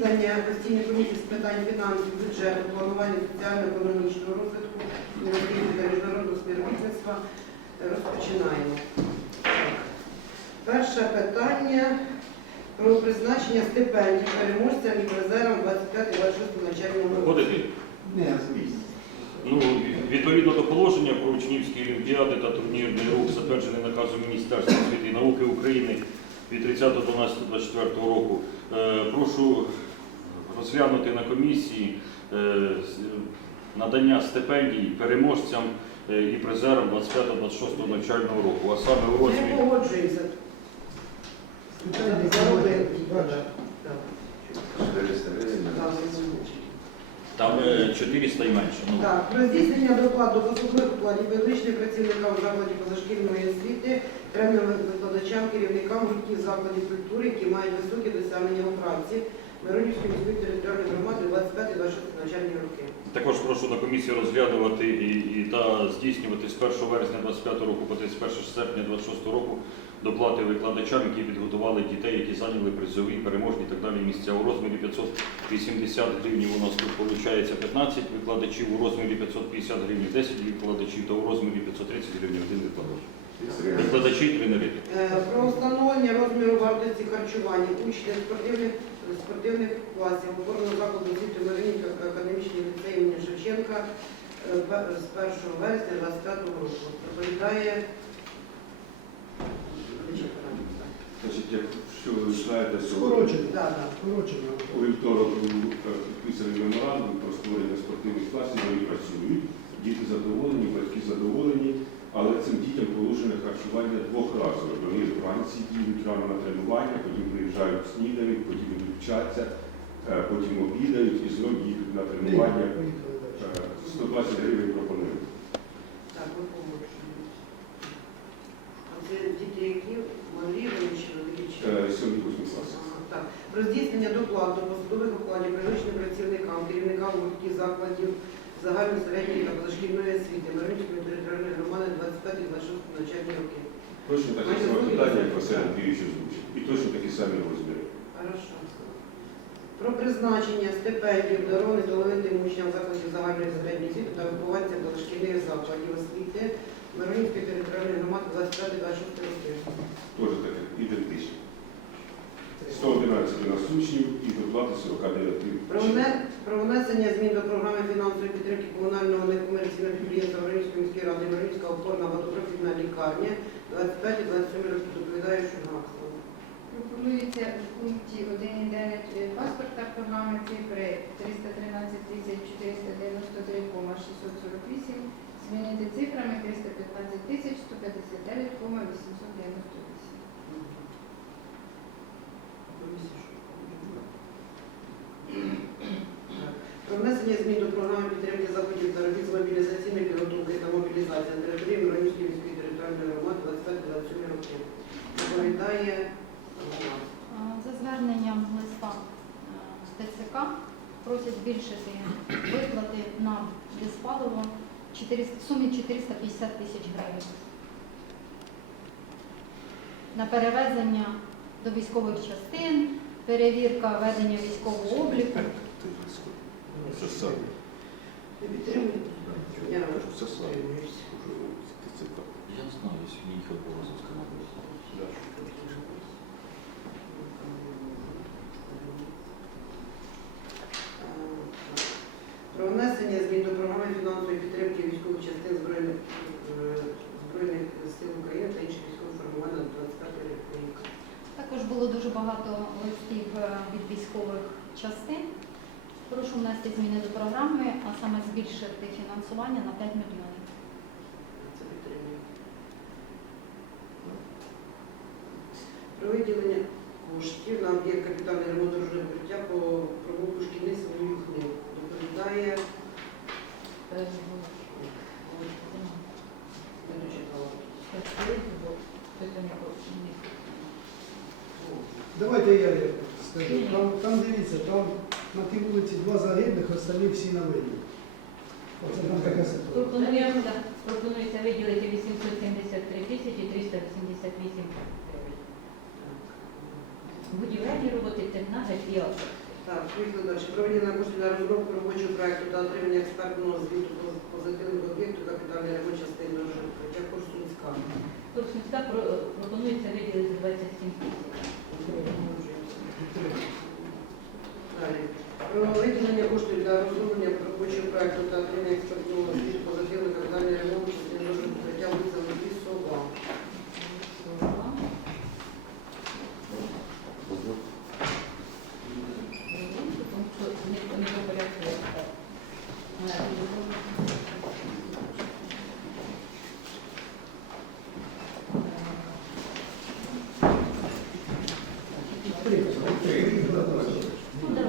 засідання постійної комісії з питань фінансів, бюджету, планування соціально-економічного розвитку, інноваційного та міжнародного співробітництва е, розпочинаємо. Перше питання про призначення стипендій переможцям і призерам 25-26 навчального року. Входити? Не, звісно. Ну, відповідно до положення про учнівські олімпіади та турнірний рух, затверджений наказом Міністерства освіти і науки України від 30.12.24 року, е, прошу розглянути на комісії е, надання стипендій переможцям е, і призерам 25-26 навчального року, а саме у розмірі Заробили. бачу. Так. 400 гривень. Так, там е, 400 і менше. Ну, Так, про здійснення доплат до послугових оплатів педагогічним працівникам закладів позашкільної освіти, тренерам, викладачам, керівникам гуртків закладів культури, які мають високі досягнення у праці Миронівської міської територіальної громади 25-26 навчальні роки. Також прошу на комісію розглядувати і, і та здійснювати з 1 вересня 25 року по 31 серпня 26 року доплати викладачам, які підготували дітей, які зайняли призові, переможні і так далі місця у розмірі 580 гривень. У нас тут виходить 15 викладачів, у розмірі 550 гривень 10 викладачів та у розмірі 530 гривень один викладач. Викладачі і тренери. Е, Про встановлення розміру вартості харчування учнів спортивних, спортивних класів опорного закладу освіти Миронівська академічний ліцей імені Шевченка е, з 1 вересня 2025 року. Доповідає Значить, якщо ви знаєте, Скорочено. Да, да. Скорочено. у вівторок Вранці їдуть рано на тренування, потім приїжджають снідають, потім йдуть вчаться, е, потім обідають і знову їдуть на тренування. Поїхали далі. Е, 120 гривень пропонують. Так, ви погоджуєтесь. А це діти, які малі, вони чи великі? Е, Сьогодні восьмий клас. Так. Про здійснення доплат до посадових окладів педагогічним працівникам, керівникам гуртків закладів загальної середньої та позашкільної освіти Миронівської територіальної громади 25-26 навчальні роки. Точно таке саме питання, як Василь Андрійович озвучив. І точно такі самі розміри. Хорошо. Про призначення стипендій, обдарони талановитим учням закладів загальної середньої освіти та вихованцям позашкільних закладів освіти Миронівської територіальної громади 25-26 роки. Теж таке ідентично. 111 у нас учнів і доплати 49 Про, вне- про внесення змін до програми фінансової підтримки комунального некомерційного підприємства Воронівської міської ради Воронівська опорна багатопрофільна лікарня 25-27 років доповідає Шугакова. Пропонується в пункті 1.9 паспорта програми цифри 313 493,648 змінити цифрами 315 159,898. Про внесення змін до програми підтримки заходів та робіт з мобілізаційної підготовки та мобілізації на території 27 років. Відповідає за зверненням листа е, ТЦК просять збільшити виплати на диспаливо в сумі 450 тисяч гривень на перевезення до військових частин, перевірка ведення військового обліку. Я підтримую. Я підтримуюся. Я знаю, сьогодні їхав по Лозовському області. Про внесення змін до програми фінансової підтримки військових частин Збройних, е, Збройних сил України та інших військових формувань на 25 рік. Також було дуже багато листів е, від військових частин. Прошу внести зміни до програми, а саме збільшити фінансування на 5 мільйонів. Це підтримує. Про виділення коштів на об'єкт капітальний ремонт дорожнього покриття по провулку шкільний свою книгу. Доповідає, не дочитала. Давайте я скажу. Там, там дивіться, там на тій вулиці два загиблих, останні всі на війні. Оце там така ситуація. Пропонується, виділити 873 тисячі 388 гривень. Будівельні роботи, технагляд і автор. Так, поїхали далі. Проведення коштів для розробки робочого проекту та отримання експертного звіту по позитивного об'єкту капітальний ремонт частини життя Корсунська. Корсунська про- пропонується виділити 27 тисяч. Далі. Про виділення коштів для розроблення робочого проекту та отримання експертного звіту позитивного капітальний ремонт частини життя вулиця Лісова. Тому що не, не по порядку. як так. Ну, давай.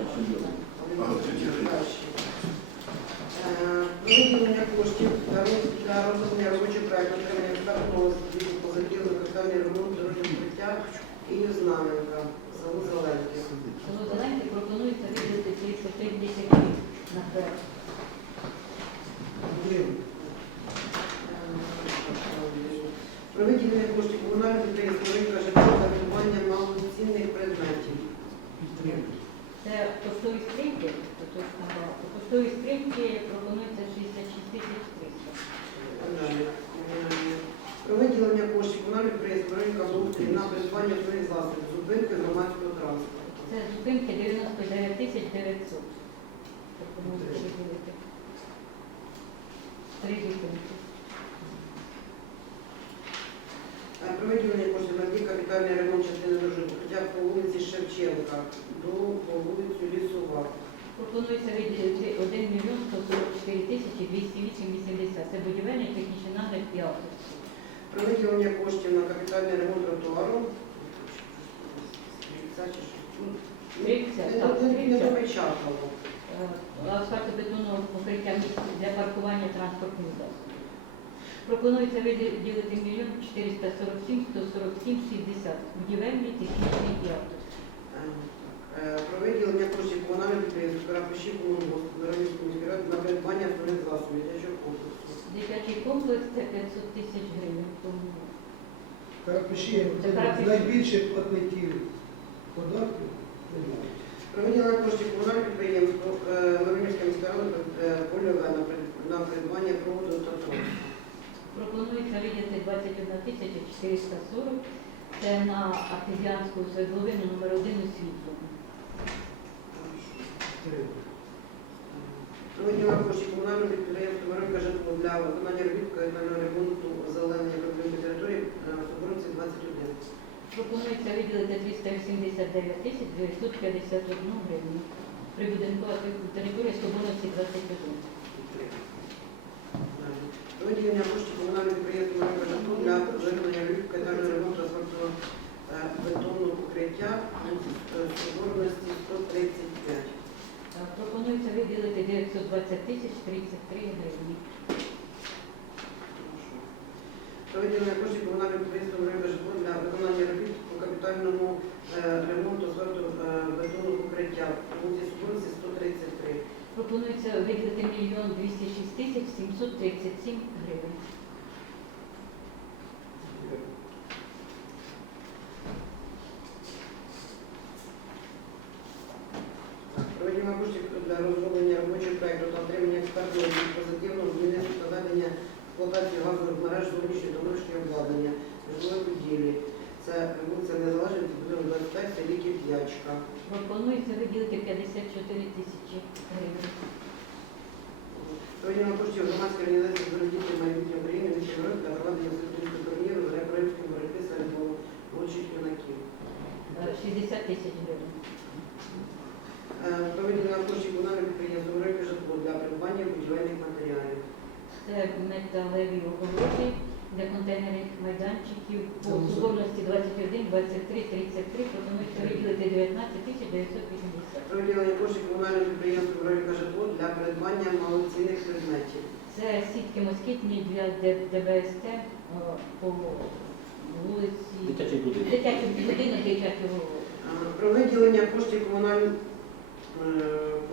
Е, Виділення коштів для роз- для розроблення робочого проекту отримання експертного звіту позитивного капітальний ремонт дорожнього покриття Київ Знам'янка, село Зеленки. Село Зеленки пропонується виділити 33 тисячі на проект. Про виділення коштів комунального підприємства ринка житло та рятування малоцінних предметів. Це там багато. Поштові скриньки пропонується 66 тисяч 300. Е, Про виділення коштів комунального підприємства ринка на придбання своїх засобів, зупинки громадського транспорту. Це зупинки 99 тисяч 900. Три. Е, Про виділення коштів на дій капітальний ремонт частини покриття по вулиці Шевченка до по вулицю Лісова. Пропонується виділити 1 мільйон 144 тисячі 208,80. Це будівельний, технічний нагляд і авторський. Про виділення коштів на капітальний ремонт тротуару. Це чи що? Ну, Стрільця, не- так, не- стрільця. допечатало. Е, асфальтобетонного покриття місць для паркування транспортних засобів. Пропонується виділити мільйон 447 147 60 будівельний, технічний і авторський. Е, Про виділення коштів комунального підприємства Карапиші Комунгосп Миронівської міської ради на придбання основних засобів дитячого комплексу. Дитячий комплекс це 500 тисяч гривень. Карапиші Це найбільше платників податків немає. Про виділення коштів комунального підприємства е, Миронівська міська рада е, польове на прид- на придбання проводу та труб. Пропонується виділити 21 тисяча 440. Це на артезіанську свердловину номер 1 у світло. Про виділення коштів комунального підприємства Миронівська житло для виконання робіт капітального ремонту озеленення прибудинної території на Соборовці 21. Пропонується виділити 389 тисяч 951 гривню. Прибудинкова територія Соборовці 21. Виділення коштів комунального підприємства «Велика для виконання робіт капітального ремонту асфальтного е, бетонного покриття соборності 135. Е, Пропонується виділити 920 тисяч 33 гривні. Про виділення коштів комунального підприємства «Велика житло» для виконання робіт по капітальному е, ремонту асфальту е, бетонного покриття по вулиці Соборності 133. Пропонується виділити мільйон 206 тисяч 737 гривень. Проведення коштів для розроблення робочого проекту та отримання експертного і позитивного змінити та ведення експлуатації газових мереж зовнішньої домашнього обладнання жилої будівлі. Це вулиця Незалежності, будинок 25, селі Кип'ячка. Пропонується виділити 54 тисячі гривень. Проведення коштів громадської організації «Зородіти майбутнє України» міської ради для проведення всеукраїнського турніру з репрезентів боротьби серед молодших юнаків. Е, 60 тисяч гривень. Е, Проведення коштів комунального підприємства «Велике житло» для придбання будівельних матеріалів. Це металеві огорожі для контейнерних майданчиків по соборності 21, 23, 33. Пропонується виділити 19 тисяч 980. Проведення коштів комунального підприємства «Велике житло» для придбання малоцінних предметів. Це сітки москітні для ДБСТ е, по вулиці. Дитячий будинок. Дитячого. Е, Про виділення коштів е,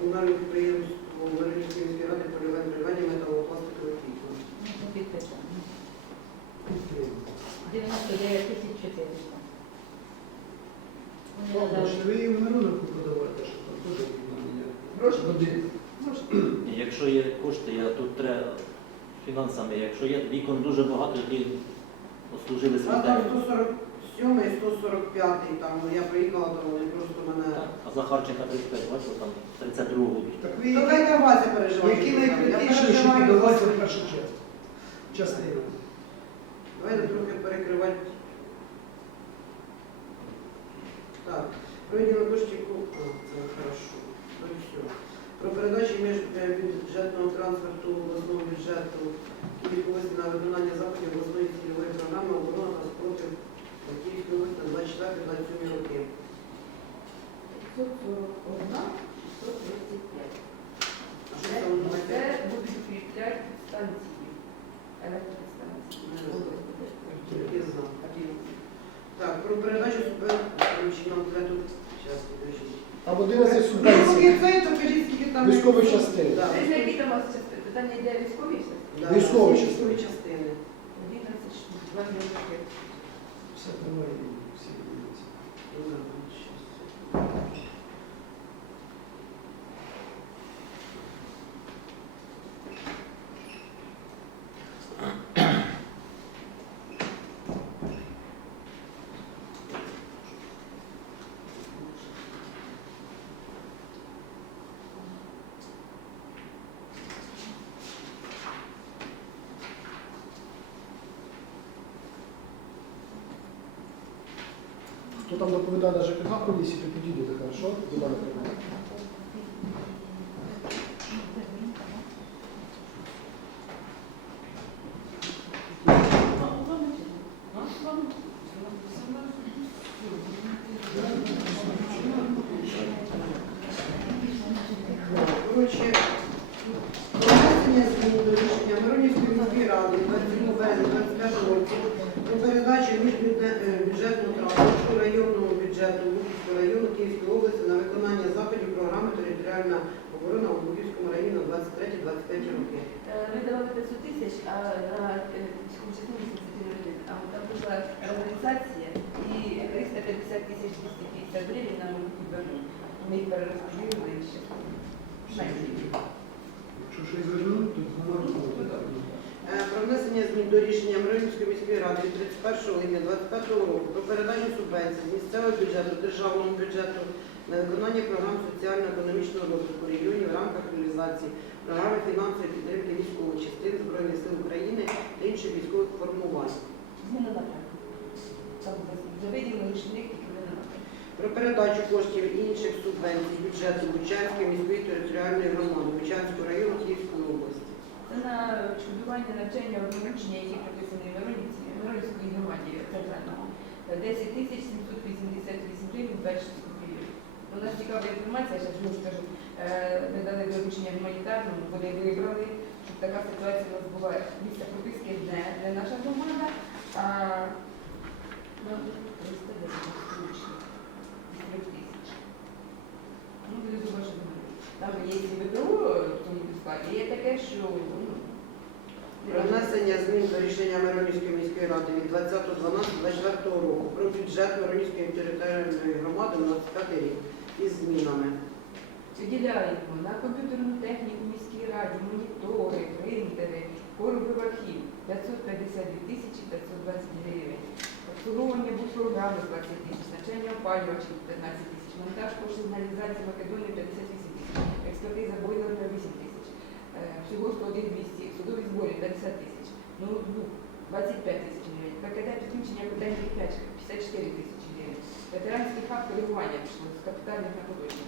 комунального підприємства міської ради польове придбання металопластикових вікон. Ну, це під 99 тисяч 400. Вони Ладно, надали. що ви її в Мироновку подавайте, що там теж Прошу. Годин. Ні, Якщо є кошти, я тут треба фінансами. Якщо є вікон дуже багато, які послужили А свій там термін. 147 і 145 там, ну, я приїхала, то вони просто мене... А Захарченка 35, бачите, там 32 будуть. Так ви То хай Вася переживає. які найкритичніші піддавайте в першу чергу? Частину. Давайте трохи перекривати. Так, про виділення коштів, ку- це хорошо, то все. Про передачу міжбюджетного трансферту обласного бюджету Київської області на виконання заходів обласної цільової програми оборона та спротив Київської області на 24-27 роки. 541, 135. А що це воно Це будуть укріпляти станції, електростанції. Так, про передачу субвенції нам треба тут. Зараз, підождіть. Там 11 Ну, субвенцій. поки це, то кажіть, скільки там... Військової частин. Да. Це там вас? Питання йде військові частини? Військової частини. частини. 11 штук, 2 мільйони. Все тримає, всі дивляться. Ну, да, щас. Хто там доповідає на ЖКХ комісії, то підійдете, хорошо? До. Коротше, внесення змін до рішення Миронівської міської ради 27 березня 25 року про передачу міжбюджетного транспорту районного бюджету Луцького району Київської області на виконання заходів програми територіальна оборона у Луцькому районі на 23-25 роки. Ми давали 500 тисяч, а на військову частину 81 А там пішла реорганізація і 350 тисяч 250 гривень нам. Ми їх перерозподілили ще. Якщо щось звернуть, то нормально. Е, Про внесення змін до рішення Миронівської міської ради від 31 липня 2025 року про передачу субвенцій з місцевого бюджету державному бюджету на виконання програм соціально-економічного розвитку регіонів в рамках реалізації програми фінансової підтримки військових частин Збройних сил України та інших військових формувань. зміна напрямку. Про передачу коштів інших субвенцій бюджету Бучанської міської територіальної громади Бучанського району Київської. Це на відшкодування навчання обмеження, які прописані в Миронівській громаді центральному. 10 тисяч 788 гривень 26 копійок. У нас цікава інформація, я зараз скажу. Е, Ми дали доручення гуманітарному, вони вибрали, щоб така ситуація у нас була. Місце прописки не, не наша громада, а ну, 310 включно. З 3 тисяч. Ну, буде дуже важливо. Там є і ВПО в тому складі, є таке, що ну, Про внесення змін до рішення Миронівської міської ради від 20.12.24 року про бюджет Миронівської територіальної громади на 25 рік із змінами. виділяємо на комп'ютерну техніку міській раді, монітори, принтери, коробів архів 552 тисячі 520 гривень. Обслуговування будпрограми 20 тисяч, навчання опалювачів 15 тисяч, монтаж по сигналізації Македонії 58 тисяч, експертиза бойлера 8 тисяч, Е, всього 101 200, судові збори 50 тисяч, ноутбук 25 тисяч гривень, ПКД підключення питань 54 тисячі гривень, ветеранський хаб коригування пішло з капітальних на поточні.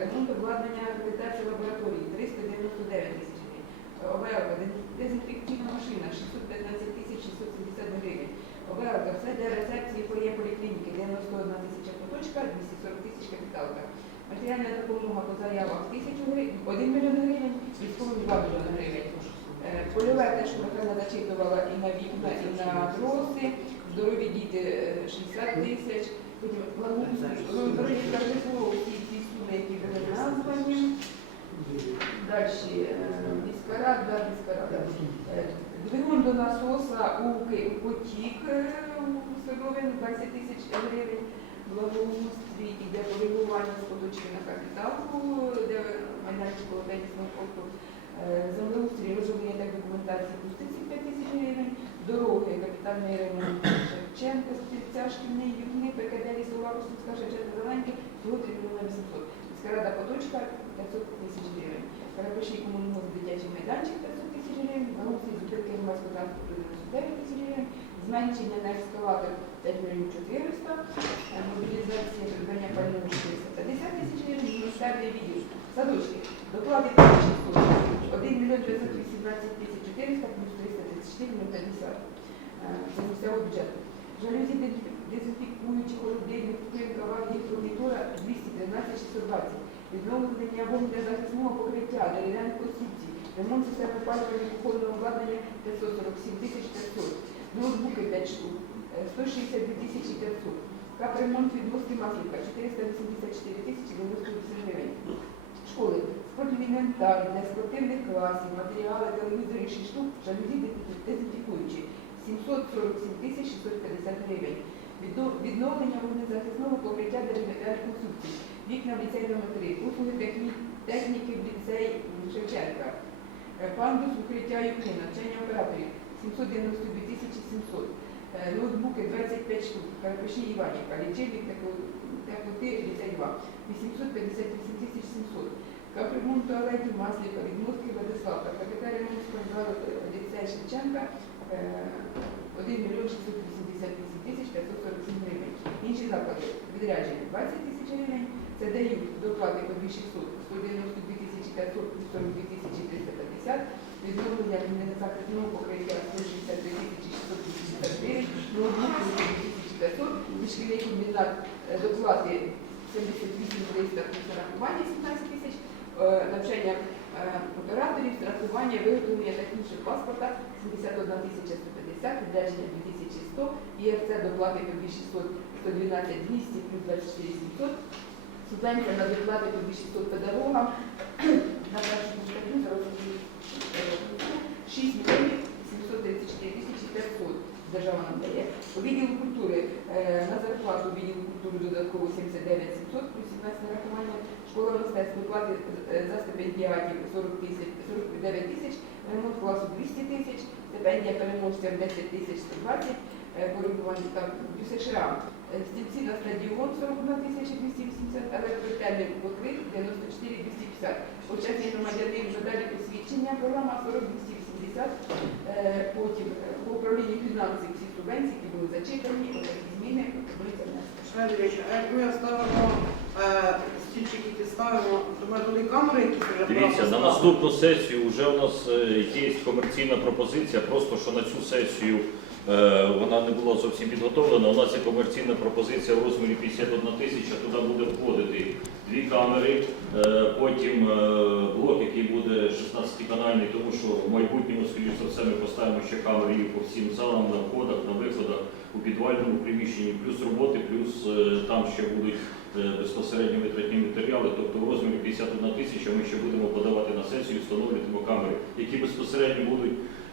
Ремонт обладнання акредитації лабораторії 399 тисяч гривень. ОВЛ, дезінфекційна машина 615 тисяч 670 гривень. ОВЛ, все для рецепції фоє поліклініки 91 тисяча поточка, 240 тисяч капіталка. Матеріальна допомога по заявах 1000 гривень, 1 мільйон гривень, військовим 2 мільйони гривень. Е, Польове теж Михайла зачитувала і на вікна, і на троси, здорові діти е, 60 тисяч. Потім Володимирівка житло, всі ці суми, які були названі. Далі, міська рада, міська рада. Е, Двигун до насоса у потік е, у Садовин 20 тисяч гривень. благоустрій іде коригування з поточки на капіталку, де майданчик коло тенісного корту. Е, Землеустрій розроблення та документації плюс 35 тисяч гривень, дороги, капітальний ремонт Шевченка, Стрільця, Шкільний, Югни, ПКД, Лісова, Російська, Шевченка, Зеленки, всього 3 мільйони 800. Міська рада поточка 500 тисяч гривень. Перепиші комунального дитячий майданчик 500 тисяч гривень, галузі зупинки громадського транспорту 99 тисяч гривень, зменшення на екскаватор 5 мільйонів 400, е, мобілізація придбання пального 450 тисяч гривень, місцевий відділ, садочки, доплати 1600, 1 мільйон 918 тисяч 400 плюс 334 мільйон 50 це місцевого бюджету. Жалюзі дезінфікуючі холодильник, вкривка, гідромітура 213 620. Відновлення вогнезахисного покриття, дерев'яних конструкцій, ремонт системи опалювання кухонного обладнання 547 тисяч 500. Ноутбуки 5 штук, е, 162 тисячі 500. Капремонт відноски маслика 484 тисячі 98 гривень. Школи, спортивний інвентар для спортивних класів, матеріали, телевізори 6 штук, жалюзі дезінфікуючі 747 тисяч 650 гривень. Відно- Відновлення вогнезахисного покриття дерев'яних конструкцій. Вікна в ліцей номер 3, послуги техні- техніки в ліцей Шевченка. Е, Пандус укриття юкни, навчання операторів 792 тисячі 700. Е, Ноутбуки 25 штук, Карпиші Іванівка, лічильник тепло- теплоти ліцей 2, 858 тисяч 700. Маслівка, відмостки Владиславка, капітальний ремонт спортзалу е, Шевченка, е, 1 мільйон 688 тисяч 547 гривень. Інші заклади відрядження 20 тисяч гривень, це дають доплати по 2600, 192 тисячі 500 плюс 42 тисячі 350, відновлення незахисного покриття 163 тисячі 680 гривень, ноутбуки 2 тисячі 500, міжшкільний комбінат е, доплати 78 300 плюс нарахування 17 тисяч, е, навчання е, операторів, страхування, виготовлення технічного паспорта 71 тисяча 150, відрядження 2100, ІРЦ доплати по 2600, 112 200 плюс 24 700, субвенція на доплати по 2600 педагогам на першу статтю за 6 мільйонів 734 тисячі 500 держава нам. У відділу культури е, на зарплату відділу культури додатково 79 700 плюс 17 нарахування. Школа мистецтв доплати е, за стипендіатів 40 тисяч, 49 тисяч, ремонт класу 200 тисяч, стипендія переможцям 10 тисяч 120, е, коригування там ЮСШРА. Е, Стільці на стадіон 41 тисяча 280, електротельний покрит 94 250. Почесний громадянин медалі посвідчення, програма 40 280. Е, Потім е, по управлінню фінансів всі субвенції, які були зачитані, зміни пропонується внести. А як ми ставимо стільчики, які ставимо, то ми камери, які Дивіться, на наступну сесію вже у нас е, є комерційна пропозиція, просто що на цю сесію е, вона не була зовсім підготовлена. У нас є комерційна пропозиція в розмірі 51 тисяча, туди буде входити дві камери, е, потім е, блок, який буде 16-канальний, тому що в майбутньому, скоріш за все, ми поставимо ще камери по всім залам, на входах, на виходах, у підвальному приміщенні, плюс роботи, плюс е, там ще будуть е, безпосередньо витратні матеріали, тобто в розмірі 51 тисяча ми ще будемо подавати на сесію, встановлюємо камери, які безпосередньо будуть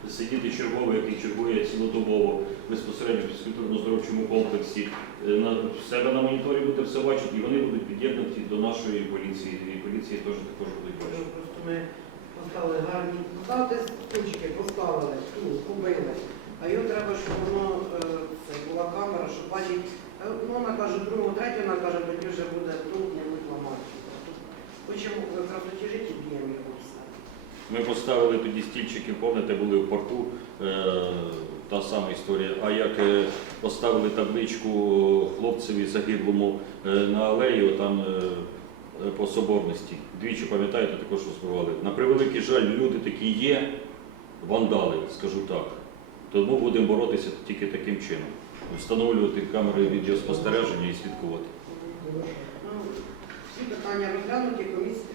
сидіти черговий, який чергує цілодобово безпосередньо в фізкультурно-здоровчому комплексі. Е, На себе на моніторі буде все бачити, і вони будуть під'єднані до нашої поліції. І поліції теж також будуть бачити. Поставили гарні, поставити стульчики, поставили, ту, побили. А його треба, щоб воно, е, це була камера, щоб бачить, Е, ну вона каже, другу, третю, вона каже, тоді вже буде тут, не будь ламати. Хочемо якраз ті житті б'ємо його все. Ми поставили тоді стільчики, помните, були в порту, е, та сама історія. А як е, поставили табличку хлопцеві загиблому на алеї, там по соборності. Двічі, пам'ятаєте, також розбивали. На превеликий жаль, люди такі є, вандали, скажу так. Тому будемо боротися тільки таким чином. Встановлювати камери відеоспостереження і слідкувати. Ну, всі питання розглянуті, е, комісія.